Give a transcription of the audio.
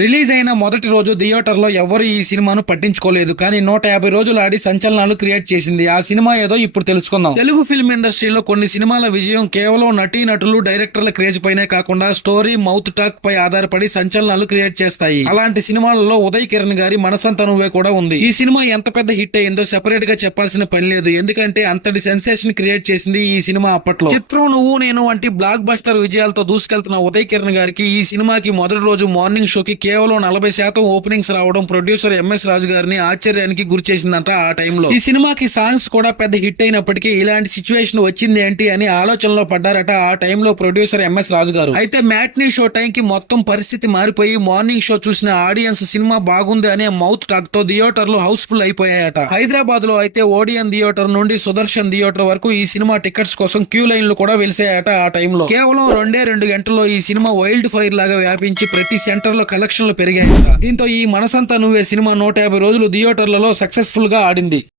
Release అయిన మొదటి రోజు థియేటర్లో ఎవరు ఈ సినిమాను పట్టించుకోలేదు. కానీ 150 రోజులు ఆడి సంచలనాలు క్రియేట్ చేసింది. ఆ సినిమా ఏదో ఇప్పుడు తెలుసుకుందాం. తెలుగు ఫిల్మ్ ఇండస్ట్రీలో కొన్ని సినిమాల విజయం కేవలం నటీనటులు, డైరెక్టర్ల క్రేజ్ పైనే కాకుండా స్టోరీ, మౌత్ టాక్ పై ఆధారపడి సంచలనాలు క్రియేట్ చేస్తాయి. అలాంటి సినిమాలలో ఉదయ్ కిరణ్ గారి మనసంతా నువ్వే కూడా ఉంది. ఈ సినిమా ఎంత పెద్ద హిట్ అయిందో సెపరేట్ గా చెప్పాల్సిన పని లేదు. ఎందుకంటే అంతటి సెన్సేషన్ క్రియేట్ చేసింది ఈ సినిమా అప్పట్లో. చిత్రం, నువ్వు నేను వంటి బ్లాక్ బస్టర్ విజయాలతో దూసుకెళ్తున్న ఉదయ్ కిరణ్ గారికి ఈ సినిమాకి మొదటి రోజు మార్నింగ్ షోకి కేవలం 40% ఓపెనింగ్స్ రావడం ప్రొడ్యూసర్ ఎంఎస్ రాజు గారిని ఆశ్చర్యానికి గురి చేసిందంట. ఆ టైంలో ఈ సినిమాకి సాంగ్స్ కూడా పెద్ద హిట్ అయినప్పటికీ ఇలాంటి సిచ్యువేషన్ వచ్చింది ఏంటి అని ఆలోచనలో పడ్డారట ఆ టైంలో ప్రొడ్యూసర్ ఎంఎస్ రాజు గారు. అయితే మ్యాట్నీ షో టైం కి మొత్తం పరిస్థితి మారిపోయి మార్నింగ్ షో చూసిన ఆడియన్స్ సినిమా బాగుంది అనే మౌత్ టాక్ తో థియేటర్లు హౌస్ఫుల్ అయిపోయాయట. హైదరాబాద్ లో అయితే ఓడియన్ థియేటర్ నుండి సుదర్శన్ థియేటర్ వరకు ఈ సినిమా టికెట్స్ కోసం క్యూ లైన్లు కూడా వెలిసాయట. ఆ టైంలో కేవలం 2 గంటల్లో ఈ సినిమా వైల్డ్ ఫైర్ లాగా వ్యాపించి ప్రతి సెంటర్ లో కలెక్షన్లు పెరిగాయి. దీంతో ఈ మనసంతా నువ్వే సినిమా 150 రోజులు థియేటర్లలో సక్సెస్ఫుల్ గా ఆడింది.